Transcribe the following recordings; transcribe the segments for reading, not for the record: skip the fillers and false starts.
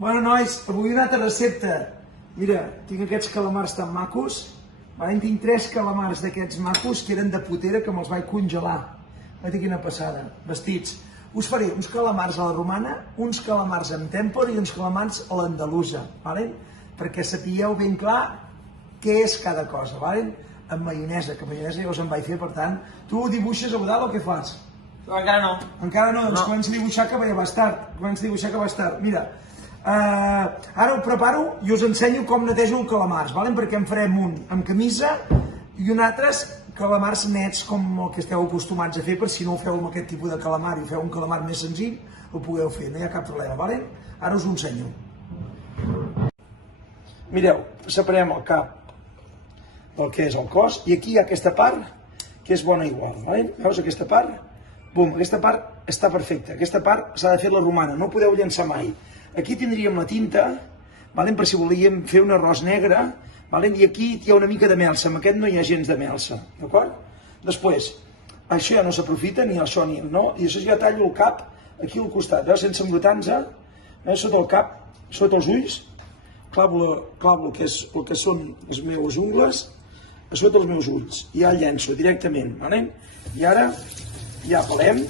Bueno, nois, avui una altra recepta. Mira, tinc aquests calamars tan macos. Tinc 3 calamars d'aquests macos que eren de potera que me'ls vaig congelar. Veig quina passada. Vestits. Us faré uns calamars a la romana, uns calamars amb tèmpora i uns calamars a l'andalusa, perquè sapigueu ben clar què és cada cosa, amb maionesa, que maionesa ja us en vaig fer, per tant, tu dibuixes a Eudal o què fas? Encara no. Encara no, doncs comença a dibuixar que ja vas tard, Mira, ara ho preparo i us ensenyo com netejo el calamars, perquè en farem un amb camisa i un altre calamars nets com el que esteu acostumats a fer, per si no ho feu amb aquest tipus de calamar i feu un calamar més senzill, ho pugueu fer, no hi ha cap problema, Ara us ho ensenyo. Mireu, separem el cap del que és el cos i aquí hi ha aquesta part que és bona igual, veus aquesta part? Bum, aquesta part està perfecta, aquesta part s'ha de fer la romana, no podeu llançar mai. Aquí tindríem la tinta, per si volíem fer un arròs negre, i aquí hi ha una mica de melsa, amb aquest no hi ha gens de melsa, d'acord? Després, això ja no s'aprofita, ni això ni el no, i això ja tallo el cap aquí al costat, veus, sense embrutar-nos, sota el cap, sota els ulls, clavo el que són les meves ungles a sota els meus ulls, i ja el llenço directament, i ara ja pelem,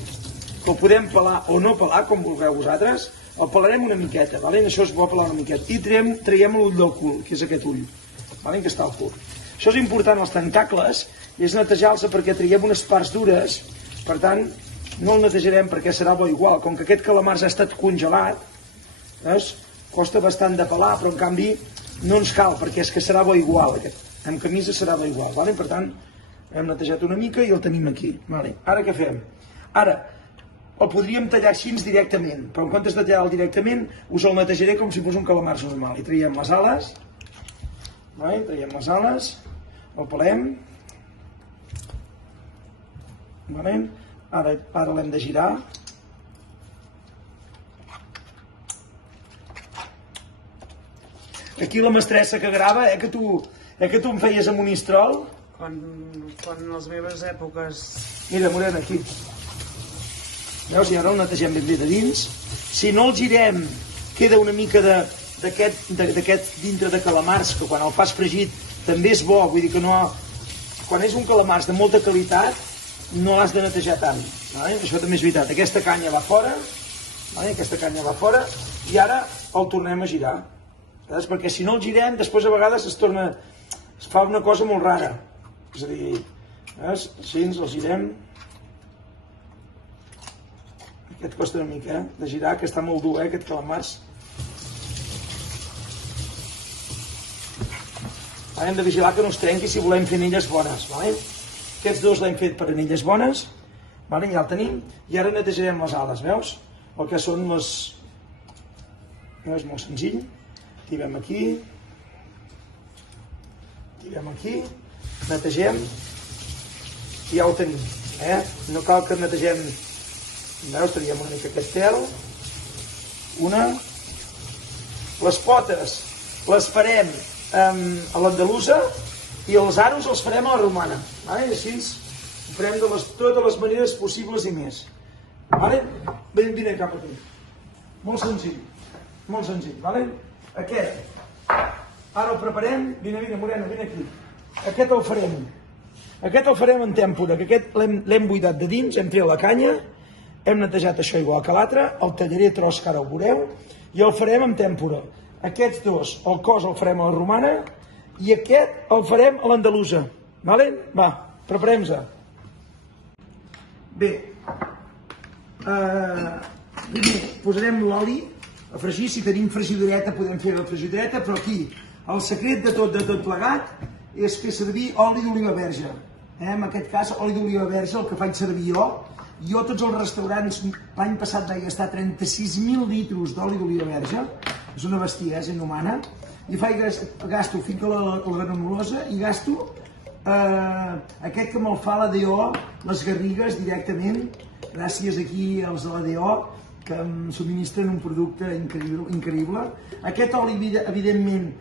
que el podem pelar o no pelar, com vulgueu vosaltres, el pelarem una miqueta, això és bo pelar una miqueta, i traiem l'ull del cul, que és aquest ull, que està al cul. Això és important, els tentacles, i és netejar-los perquè traiem unes parts dures, per tant, no el netejarem perquè serà bo igual, com que aquest calamar ha estat congelat, costa bastant de pelar, però en canvi no ens cal, perquè és que serà bo igual, amb camisa serà bo igual, per tant, hem netejat una mica i el tenim aquí. Ara què fem? Ara, el podríem tallar així directament, però en comptes de tallar-lo directament, us el netejaré com si fos un calamar normal. I traiem les ales, el pelem, ara l'hem de girar, aquí la mestressa que grava, que tu em feies a Monistrol. Quan les meves èpoques... Mira, Morena, aquí. Veus? I ara el netegem ben bé de dins. Si no el girem, queda una mica d'aquest dintre de calamars, que quan el fas fregit també és bo, vull dir que no... Quan és un calamars de molta qualitat, no l'has de netejar tant. Això també és veritat. Aquesta canya va fora, i ara el tornem a girar. Perquè si no el girem, després a vegades es fa una cosa molt rara. És a dir, així ens el girem. Aquest costa una mica, de girar, que està molt dur, aquest calamars. Hem de vigilar que no es trenqui si volem fer anelles bones. Aquests dos l'hem fet per anelles bones, ja el tenim, i ara netejarem les ales, veus? El que són les... És molt senzill. Tirem aquí, netegem i ja ho tenim. No cal que netegem, veus, traiem una mica aquest pèl, les potes les farem a l'andalusa i els aros els farem a la romana, així ho farem de totes les maneres possibles i més. Vine cap aquí, molt senzill, aquest, ara el preparem, vine Morena, vine aquí, aquest el farem en tèmpora, que aquest l'hem buidat de dins, hem tret la canya, hem netejat això igual que l'altre, el tallaré tros que ara ho veureu, i el farem en tèmpora. Aquests dos, el cos el farem a la romana, i aquest el farem a l'andalusa, va, preparem-se. Bé, posarem l'oli a fregir, si tenim fregidoreta podem fer la fregidoreta, però aquí el secret de tot plegat és fer servir oli d'oliva verge. En aquest cas, oli d'oliva verge, el que faig servir jo tots els restaurants, l'any passat vaig gastar 36.000 litros d'oli d'oliva verge, és una bestiesa inhumana, i gasto, fico la granulosa i gasto aquest que me'l fa l'ADO, les garrigues directament, gràcies aquí als de l'ADO, que em subministren un producte increïble. Aquest oli, evidentment,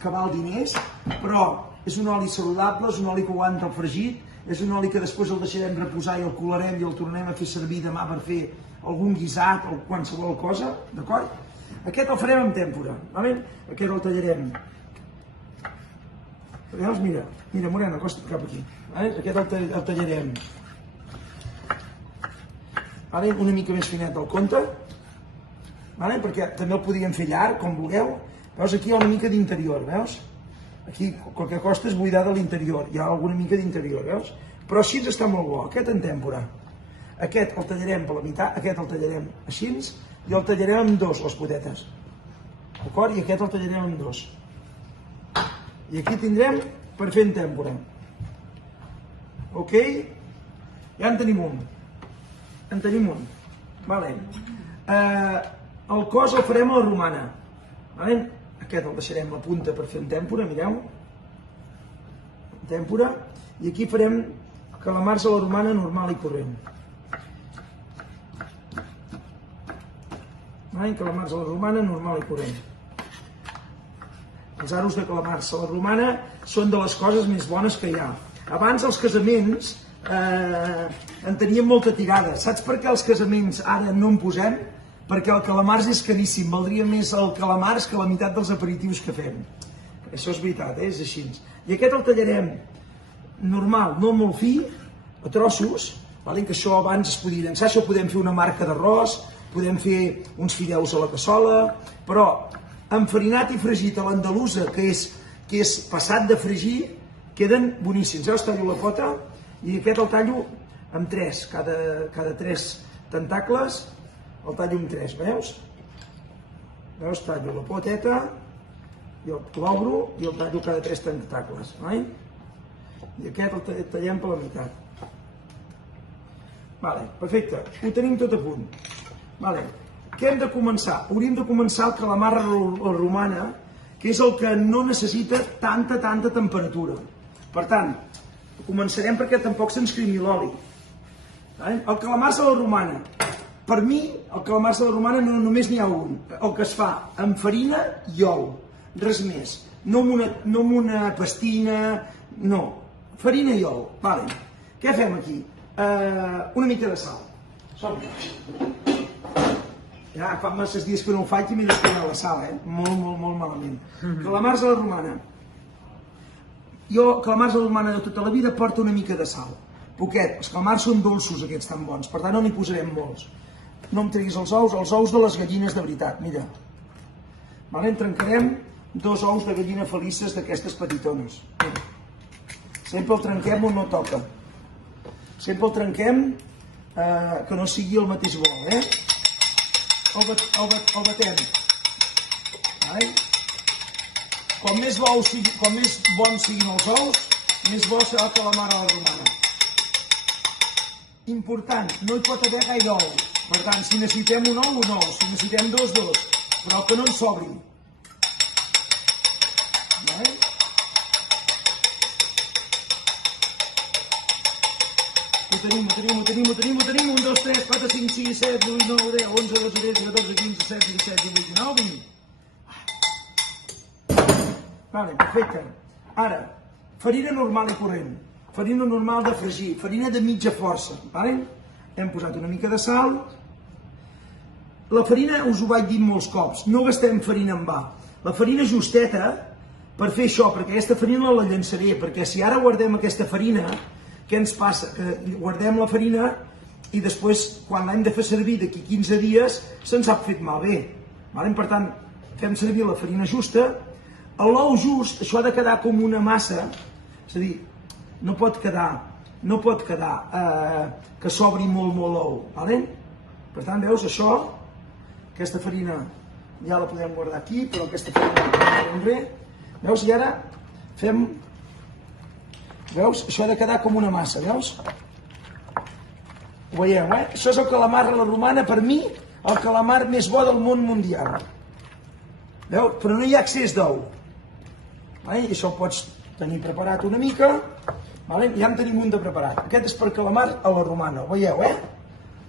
que val diners, però és un oli saludable, és un oli que aguanta el fregit, és un oli que després el deixarem reposar i el colarem i el tornarem a fer servir demà per fer algun guisat o qualsevol cosa, d'acord? Aquest el farem amb tèmpora, aquest el tallarem. Veus? Mira, Morena, acosta't cap aquí. Aquest el tallarem una mica més finet del compte, perquè també el podríem fer llarg, com vulgueu. Veus, aquí hi ha una mica d'interior, veus? Aquí el que costa és buidar de l'interior, hi ha alguna mica d'interior, veus? Però així està molt bo, aquest en tèmpora. Aquest el tallarem per la meitat, aquest el tallarem així, i el tallarem en dos, les potetes. D'acord? I aquest el tallarem en dos. I aquí tindrem per fer en tèmpora. Ok? Ja en tenim un. Vale. El cos el farem a la romana. Aquest el deixarem a punta per fer en tèmpora, mireu. Tèmpora. I aquí farem calamars a la romana normal i corrent. Calamars a la romana normal i corrent. Els aros de calamars a la romana són de les coses més bones que hi ha. Abans els casaments en teníem molta tirada. Saps per què els casaments ara no en posem? Perquè el calamars és caríssim, valdria més el calamars que la meitat dels aperitius que fem. Això és veritat, és així. I aquest el tallarem normal, no molt fi, a trossos, que això abans es podia llançar, això podem fer una marca d'arròs, podem fer uns fideus a la cassola, però enfarinat i fregit a l'andalusa, que és passat de fregir, queden boníssims. Veus, tallo la pota i aquest el tallo amb tres, cada tres tentacles el tallo amb tres, veus? Veus, tallo la poteta, i l'obro i el tallo cada tres tentacles, i aquest el tallem per la meitat. Perfecte, ho tenim tot a punt. Què hem de començar? Hauríem de començar el calamar a la romana, que és el que no necessita tanta temperatura. Per tant, començarem perquè tampoc se'ns cremi l'oli. El calamars a la romana. Per mi, el calamars a la romana només n'hi ha un, el que es fa amb farina i ou, res més. No amb una pastina, no. Farina i ou. Què fem aquí? Una mica de sal. Som-hi. Ja fa masses dies que no ho faig i m'he destinat la sal, molt malament. Calamars a la romana. Jo, calamars a la romana de tota la vida, porta una mica de sal. Poquet, els calamars són dolços aquests tan bons, per tant no n'hi posarem molts. No em treguis els ous de les gallines de veritat, mira. En trencarem 2 ous de gallina felices d'aquestes petitones. Sempre el trenquem on no toca. Sempre el trenquem que no sigui el mateix bol, el batem. Com més bons siguin els ous, més bo serà el calamar a la romana. Important, no hi pot haver gaire ou. Per tant, si necessitem un ou, si necessitem dos, però que no en sobri. Ho tenim. 1, 2, 3, 4, 5, 6, 7, 8, 9, 10, 11, 12, 13, 14, 15, 17, 17, 18, 19, 20. Perfecte. Ara, farina normal i corrent. Farina normal de fregir, farina de mitja força. Hem posat una mica de sal. La farina, us ho vaig dir molts cops, no gastem farina en va. La farina justeta per fer això, perquè aquesta farina la llançaré, perquè si ara guardem aquesta farina, què ens passa? Que guardem la farina i després, quan l'hem de fer servir d'aquí 15 dies, se'ns ha fet malbé. Per tant, fem servir la farina justa. L'ou just, això ha de quedar com una massa, és a dir, no pot quedar que s'obri molt l'ou. Per tant, veus, això, aquesta farina ja la podem guardar aquí, però aquesta farina la podem fer. Veus, i ara fem... Veus, això ha de quedar com una massa, veus? Ho veieu, Això és el calamar a la romana, per mi, el calamar més bo del món mundial. Veus? Però no hi ha excés d'ou. I això ho pots tenir preparat una mica. Ja en tenim un de preparat. Aquest és per calamar a la romana, ho veieu,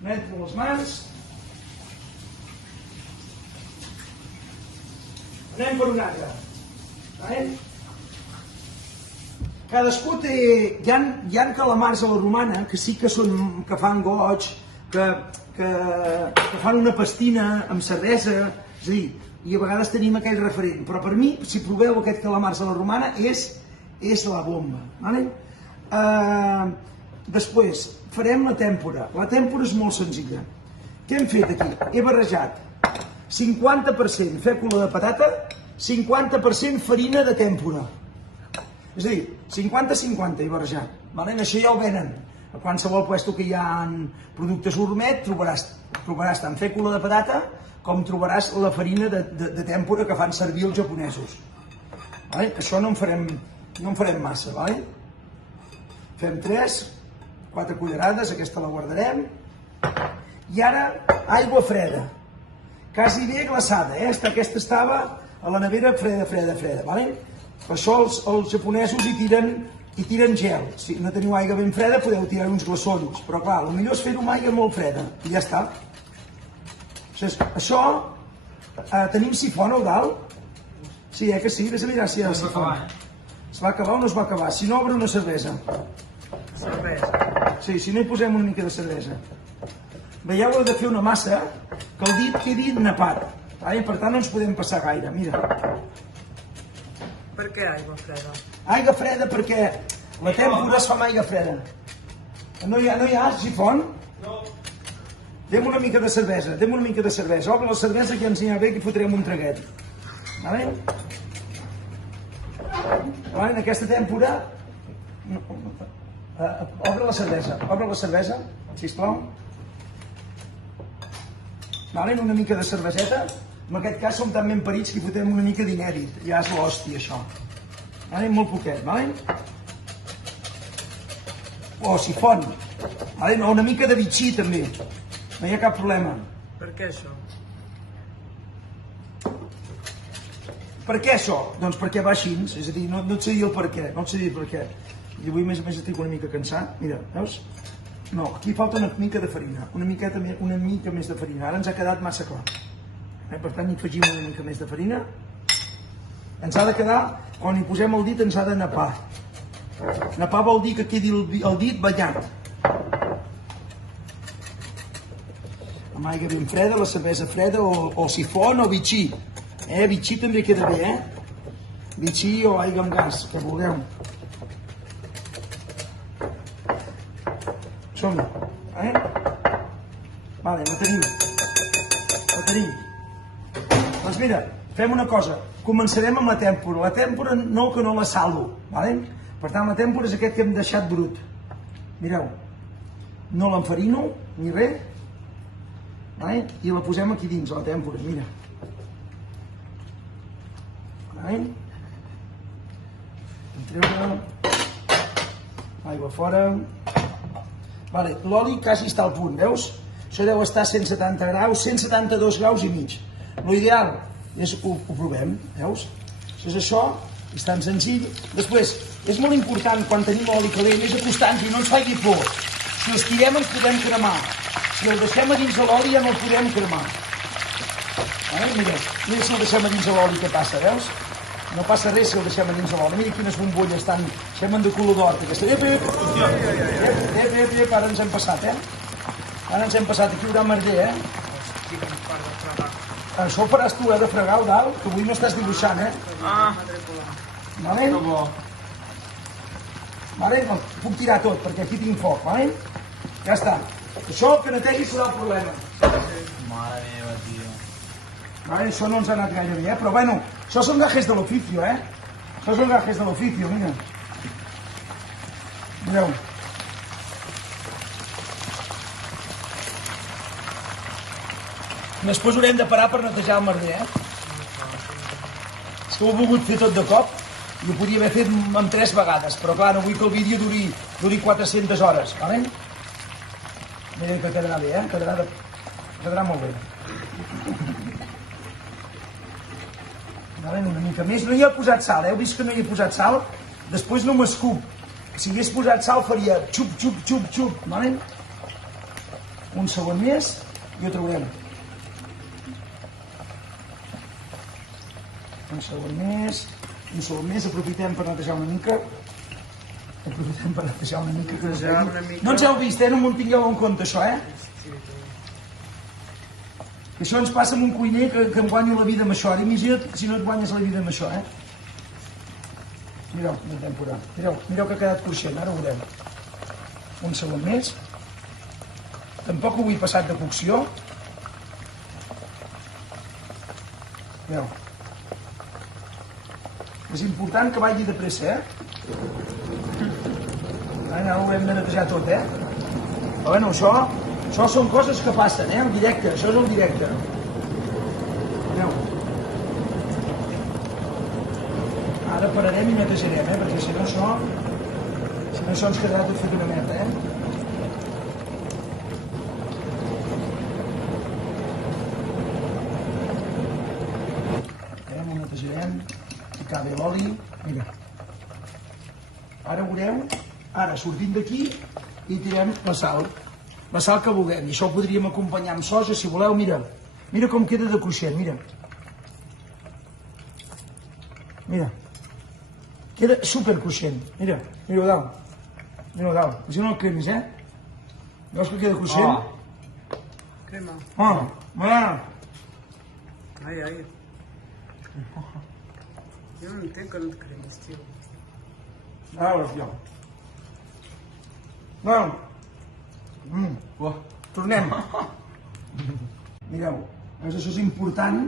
Meto les mans. Anem per un altre. Cadascú té... Hi ha calamars a la romana que sí que fan goig, que fan una pastina amb cervesa, és a dir, i a vegades tenim aquell referent, però per mi, si proveu aquest calamars a la romana, és la bomba. Vale? Després, farem la tèmpora. La tèmpora és molt senzilla. Què hem fet aquí? He barrejat 50% fècula de patata, 50% farina de tèmpora. És a dir, 50-50 he barrejat. Vale? Això ja ho venen. A qualsevol puesto que hi ha productes gourmet trobaràs tant fècula de patata com trobaràs la farina de tèmpora que fan servir els japonesos. Vale? Això no en farem massa. Vale? Fem 3-4 cullerades, aquesta la guardarem. I ara, aigua freda. Quasi bé glaçada, aquesta estava a la nevera freda. Vale? Per això els japonesos hi tiren gel. Si no teniu aigua ben freda podeu tirar uns glaçons, però clar, el millor és fer-ho amb aigua molt freda i ja està. Això, tenim sifon al dalt? Sí, que sí? Vés a mirar si hi ha sifon. Es va acabar o no es va acabar? Si no, obre una cervesa. Cervesa. Sí, si no hi posem una mica de cervesa. Veieu, heu de fer una massa que el dit quedi napat. Per tant, no ens podem passar gaire, mira. Per què aigua freda? Aigua freda perquè la tèmpora es fa amb aigua freda. No hi ha sifon? No. Dem una mica de cervesa, Obre la cervesa que ja ens n'hi ha bé, que fotrem un traguet. Vale? En aquesta tèmpora... Obre la cervesa, sisplau. Vale? Una mica de cerveseta. En aquest cas som tan ben parits que hi fotem una mica d'inèdit. Ja és l'hòstia, això. Vale? Molt poquet, vale? O sifon. Vale? No, una mica de bitxí, també. No hi ha cap problema. Per què això? Per què això? Doncs perquè va així, és a dir, no et sé dir el per què, I avui més estic una mica cansat, mira, veus? No, aquí falta una mica de farina, una mica més de farina, ara ens ha quedat massa clar. Per tant, hi afegim una mica més de farina. Ens ha de quedar, quan hi posem el dit, ens ha de napar. Napar vol dir que quedi el dit ballat. Amb aigua ben freda, la cervesa freda, o sifon o bitxí. Bitxí també queda bé, Bitxí o aigua amb gas, que vulgueu. Som-hi, Vale, la tenim. Doncs mira, fem una cosa, començarem amb la tèmpora. La tèmpora no la salo, vale? Per tant, la tèmpora és aquest que hem deixat brut. Mireu, no l'enfarino, ni res, vale? I la posem aquí dins, la tèmpora, mira. Vale? Treure aigua fora. Vale, l'oli quasi està al punt, veus? Això deu estar a 170 graus, 172 graus i mig. L'ideal és ho provem, veus? És això, és tan senzill. Després, és molt important quan tenim oli calent, és acostant-hi, no ens faci por. Si l'estirem ens podem cremar. Si el deixem a dins de l'oli ja no el podem cremar. Mira si el deixem a dins de l'oli què passa, veus? No passa res si el deixem a dins de l'oli. Mira quines bombolles estan, semblen de color d'or. Ara ens hem passat, Ara ens hem passat, aquí hi haurà merder, Això ho faràs tu, de fregar al dalt, que avui no estàs dibuixant, Vale? Vale? No, puc tirar tot, perquè aquí tinc foc, vale? Ja està. Això que netegui serà el problema. Mare meva, tio. Vale? Això no ens ha anat gaire bé, però bueno, això són gajes de l'oficio, Això són gajes de l'oficio, mira. Mireu. Després haurem de parar per netejar el merder, És que ho he volgut fer tot de cop i ho podia haver fet en 3 vegades, però clar, no vull que el vídeo duri 400 hores, vale? Mira que quedarà bé, Quedarà molt bé. Vale, una mica més. No hi he posat sal, Heu vist que no hi he posat sal? Després no m'escup. Si hagués posat sal faria xup, xup, xup, xup, vale? Un segon més i ho traurem. Un segon més, aprofitem per netejar una mica. Que no ens heu vist, no m'ho tingueu en compte, això, Que això ens passa amb un cuiner que em guanya la vida amb això. Ara imagina't si no et guanyes la vida amb això, eh? Mireu, de temporada. Mireu que ha quedat cruixent, ara ho veurem. Un segon més. Tampoc ho vull passat de cocció. Mireu. És important que vagi de pressa, eh? Ara ho hem de netejar tot, eh? Però bueno, això són coses que passen, eh? El directe, això és el directe. Mireu. Ara pararem i netejarem, eh? Perquè si no això ens quedarà tot fet una merda, eh? Ho netejarem, ficar bé l'oli, mira. Ara veureu, ara sortim d'aquí i tirem la sal que vulguem, i això ho podríem acompanyar amb soja, si voleu, mira. Mira com queda de cruixent, mira. Mira. Queda supercruixent, mira, mira-ho dalt. Mira-ho dalt, si no el cremes, eh? Veus que queda cruixent? Crema. Bueno. Ai, ai. Jo no entenc que no et cremis, tio. Ara, tio. Bueno. Tornem. Mireu, això és important.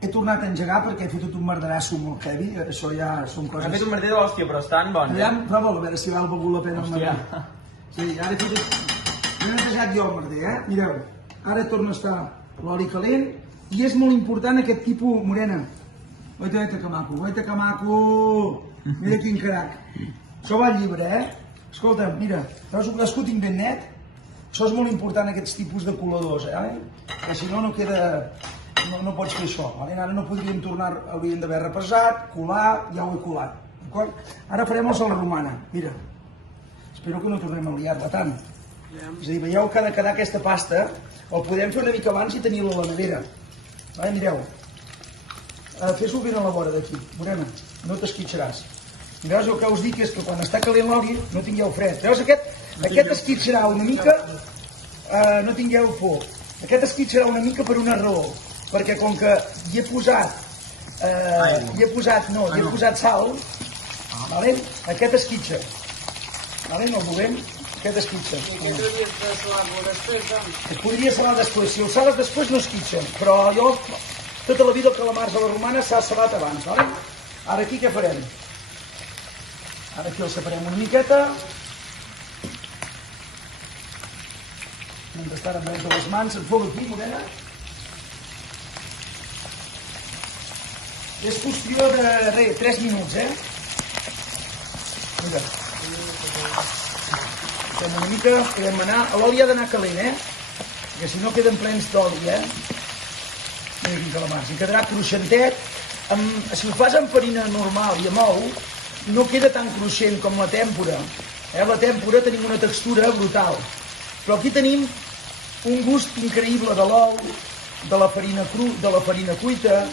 He tornat a engegar perquè he fet tot un merderasso molt heavy. Això ja són coses... Has fet un merder de l'hòstia, però estan bons, ja, prova a veure si val begut la pena el merder. Sí, ara he fet... He netejat jo el merder, eh? Mireu, ara torna a estar l'oli calent i és molt important aquest tipus morena. Oita que maco, mira quin crac. Això va al llibre, eh? Escolta, mira, veus que ho tinc ben net? Això és molt important, aquests tipus de coladors, eh? Que si no, no queda... No pots fer això, ara no podríem tornar, hauríem d'haver repassat, colar, ja ho he colat, d'acord? Ara farem els a la romana, mira. Espero que no tornem a liar-la tant. És a dir, veieu que ha de quedar aquesta pasta, el podem fer una mica abans i tenir-la a la nevera. Mireu, fes-ho ben a la vora d'aquí, morena, no t'esquitxaràs. Veus, el que us dic és que quan està calent l'oli no tingueu fred. Veus, aquest esquitxarà una mica, no tingueu por. Aquest esquitxarà una mica per una raó, perquè com que hi he posat sal, aquest esquitxa. No el movem, aquest esquitxa. I que tu havies de salar-lo després, doncs? Es podria salar després, si el sales després no esquitxa, però jo tota la vida el calamars a la romana s'ha salat abans, vale? Ara aquí què farem? Ara aquí el separem una miqueta. Mentrestant em rento les mans, em fot aquí, morena. És qüestió de 3 minuts, eh? Mira. Fem una mica, podem anar... L'oli ha d'anar calent, eh? Perquè si no queden plens d'oli, eh? Mira quin calamars. I quedarà cruixentet. Si ho fas amb farina normal i amb ou, no queda tan cruixent com la tèmpora. La tèmpora tenim una textura brutal. Però aquí tenim un gust increïble de l'ou, de la farina cuita.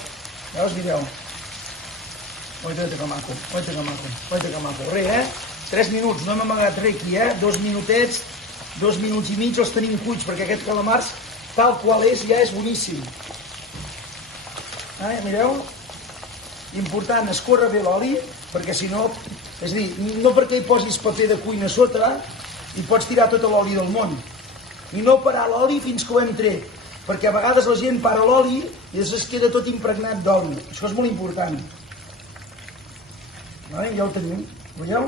Veus, mireu. Oita que maco. Re, eh? 3 minuts, no hem amagat res aquí, eh? 2 minutets, 2 minuts i mig els tenim cuits, perquè aquest calamars, tal qual és, ja és boníssim. Mireu? Important, escorre bé l'oli, perquè si no... És a dir, no perquè hi posis paper de cuina a sota, i pots tirar tota l'oli del món. I no parar l'oli fins que ho hem tret, perquè a vegades la gent para l'oli i es queda tot impregnat d'oli. Això és molt important. Ja ho tenim, veieu?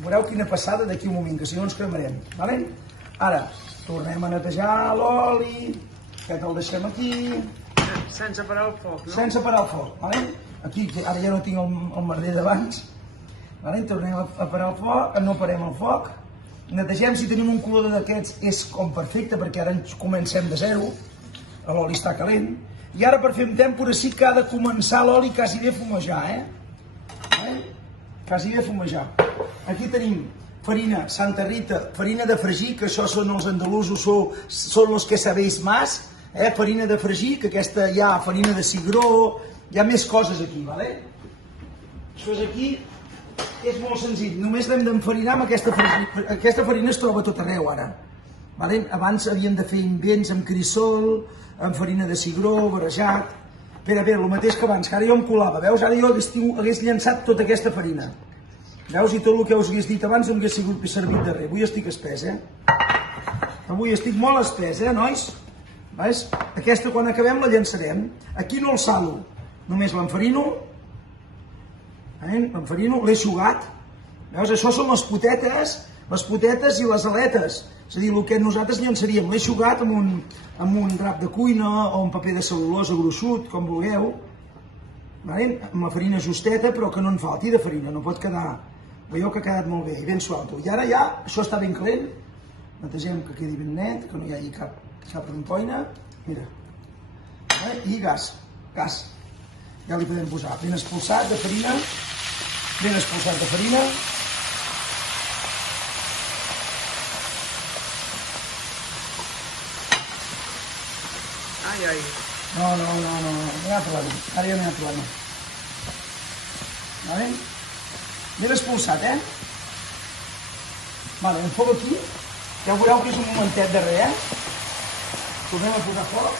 Veureu quina passada d'aquí un moment, que si no ens cremarem. Ara, tornem a netejar l'oli, aquest el deixem aquí. Sense parar el foc, no? Sense parar el foc, aquí ara ja no tinc el merder d'abans. Tornem a parar el foc, no parem el foc. Netegem, si tenim un colador d'aquests és com perfecte, perquè ara ens comencem de zero, l'oli està calent. I ara per fer un tèmpora sí que ha de començar l'oli quasi bé a fumejar, Quasi bé a fumejar. Aquí tenim farina Santa Rita, farina de fregir, que això són els andalusos, són los que sabéis más, farina de fregir, que aquesta hi ha farina de cigró, hi ha més coses aquí, Això és aquí, és molt senzill, només l'hem d'enfarinar amb aquesta farina es troba a tot arreu ara. Abans havíem de fer invents amb crisol, amb farina de cigró, barrejat. Espera, el mateix que abans, que ara jo em colava, veus? Ara jo hagués llançat tota aquesta farina. Veus? I tot el que us hagués dit abans no hagués sigut servit de res. Avui estic espès, Avui estic molt espès, nois? Veus? Aquesta, quan acabem, la llançarem. Aquí no el salo, només l'enfarino. L'enfarino, l'he sugat. Veus? Això són les potetes i les aletes. És a dir, el que nosaltres llançaríem. L'he sugat amb un drap de cuina o un paper de cel·lulosa gruixut, com vulgueu. Amb la farina justeta, però que no en falti de farina, no pot quedar. Veieu que ha quedat molt bé i ben suelto. I ara ja, això està ben calent. Netegem que quedi ben net, que no hi hagi cap rampoina. Mira. I gas. Ja li podem posar ben expulsat de farina. Ai, ai. No, no hi ha problema. Ara ja no hi ha problema. Vale? Ben expulsat, Vale, el foc aquí. Ja veureu que és un momentet de res, Tornem a posar foc.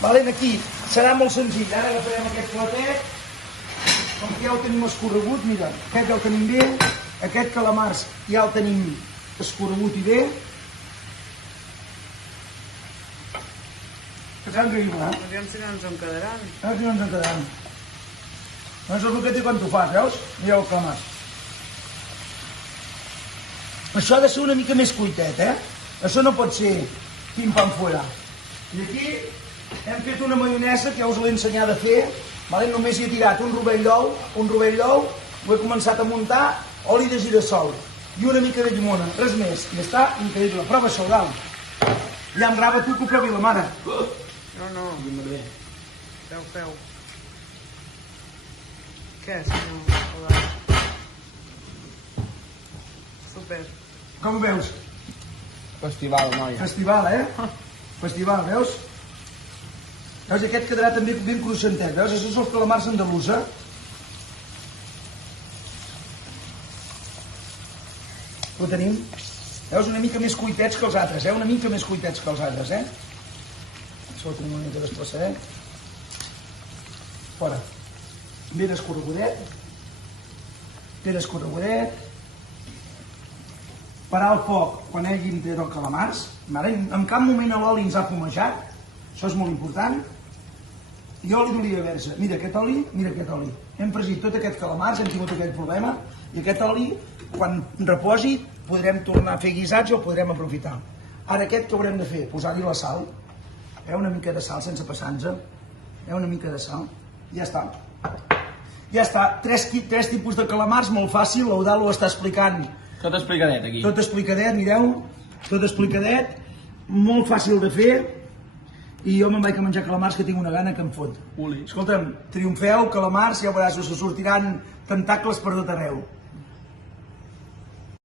Vale, aquí serà molt senzill. Ara agafarem aquest platet. Com que ja el tenim escorregut, mira, aquest ja el tenim bé, aquest calamars ja el tenim escorregut i bé. Que serà increïble, Aviam si no ens en quedaran. A veure si no ens en quedaran. Doncs és el que té quan t'ho fas, veus? Mireu el calamars. Això ha de ser una mica més cuitet, Això no pot ser pim-pam fuera. I aquí hem fet una maionesa que ja us l'he ensenyat a fer. Només hi he tirat un rovell d'ou, ho he començat a muntar, oli de girassol i una mica de llimona, res més. I està increïble. Prova això, Gal. Ja em rava tu que ho provi la mare. No. Feu. Què, senyor? Super. Com ho veus? Festival, noia. Festival, Festival, veus? Veus, aquest quedarà també ben cruixentet, veus? Això són els calamars andalusa. Ho tenim. Veus, una mica més cuitets que els altres, Una mica més cuitets que els altres, Això ho tenim una mica desplaçadet. Fora. Ben escorregudet. Parar el foc quan hàgim tret el calamars. En cap moment l'oli ens ha fumejat. Això és molt important. I oli d'oliva verge. Mira aquest oli. Hem fregit tot aquest calamars, hem tingut aquell problema, i aquest oli, quan reposi, podrem tornar a fer guisats o el podrem aprofitar. Ara aquest que haurem de fer? Posar-hi la sal. Una mica de sal sense passar-nos. Una mica de sal. Ja està. Tres tipus de calamars, molt fàcil. L'Eudal ho està explicant. Tot explicadet, aquí. Tot explicadet, mireu. Tot explicadet. Molt fàcil de fer. I jo me'n vaig a menjar calamars, que tinc una gana que em fot. Uli. Escolta'm, triomfeu, calamars, ja veuràs, us sortiran tentacles per tot arreu.